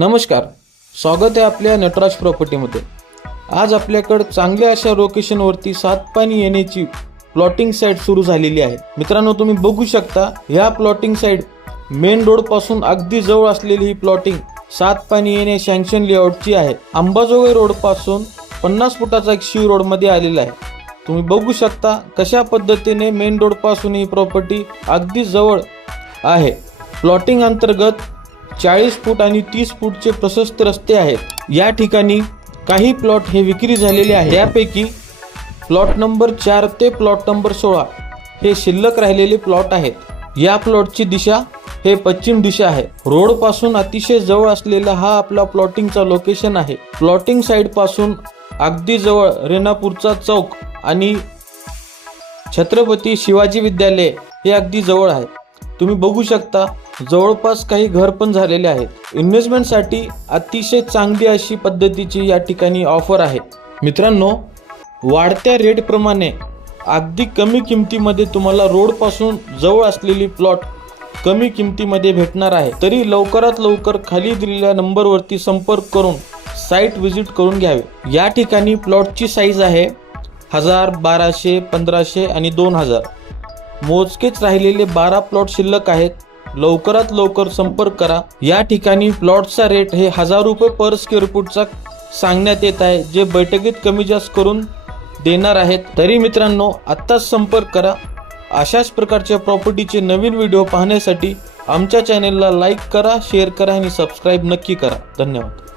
नमस्कार, स्वागत आहे आपल्या नटराज प्रॉपर्टीमध्ये। आज आपल्याकडे चांगल्या अशा लोकेशनवरती सातपानी येण्याची प्लॉटिंग साइट सुरू झालेली आहे। मित्रांनो, तुम्ही बघू शकता या प्लॉटिंग साइट मेन रोड पासून अगदी जवळ असलेली ही प्लॉटिंग सातपानी येणे सँक्शन लेआउटची आहे। अंबाजोगाई रोड पासून 50 फुटाचा एक शिव रोड मध्ये आलेला आहे। तुम्ही बघू शकता कशा पद्धतीने मेन रोड पासून ही प्रॉपर्टी अगदी जवळ आहे। प्लॉटिंग अंतर्गत 40 फूट आणि 30 फूटचे प्रशस्त रस्ते आहेत। या ठिकाणी काही प्लॉट हे विक्री झालेले आहेत। यापैकी प्लॉट नंबर 4 ते प्लॉट नंबर 16 हे शिल्लक राहिलेले प्लॉट आहेत। या प्लॉटची दिशा हे पश्चिम दिशा आहे। रोड पासून अतिशय जवळ असलेला हा आपला प्लॉटिंगचा लोकेशन आहे। प्लॉटिंग साइड पासून अगदी जवळ रेणापूरचा चौक आणि छत्रपती शिवाजी विद्यालय हे अगदी जवळ आहे। तुम्ही बघू शकता जवळपास काही घर पण झालेले आहेत। इन्व्हेस्टमेंटसाठी अतिशय चांगली अशी पद्धतीची या ठिकाणी ऑफर आहे। मित्रांनो, वाढत्या रेट प्रमाणे अगदी कमी किमतीमध्ये तुम्हाला रोड पासून जवळ असलेली प्लॉट कमी किमतीमध्ये भेटणार आहे। तरी लवकरात लवकर खाली दिलेल्या नंबरवरती संपर्क करून साइट व्हिजिट करून घ्यावे। या ठिकाणी प्लॉटची साईज आहे 1000, 1200, 1500 आणि 2000। मोजकेच राहिलेले 12 प्लॉट शिल्लक आहेत। लवकरात लवकर संपर्क करा। या ठिकाणी प्लॉटचा रेट हे 1000 रुपये पर स्क्वेअर फूटचा सांगण्यात येत आहे, जे बैठकीत कमी जास्त करून देणार आहेत। तरी मित्रांनो, आत्ताच संपर्क करा। अशाच प्रकारच्या प्रॉपर्टीचे नवीन व्हिडिओ पाहण्यासाठी आमच्या चॅनेलला लाईक करा, शेअर करा आणि सबस्क्राईब नक्की करा। धन्यवाद।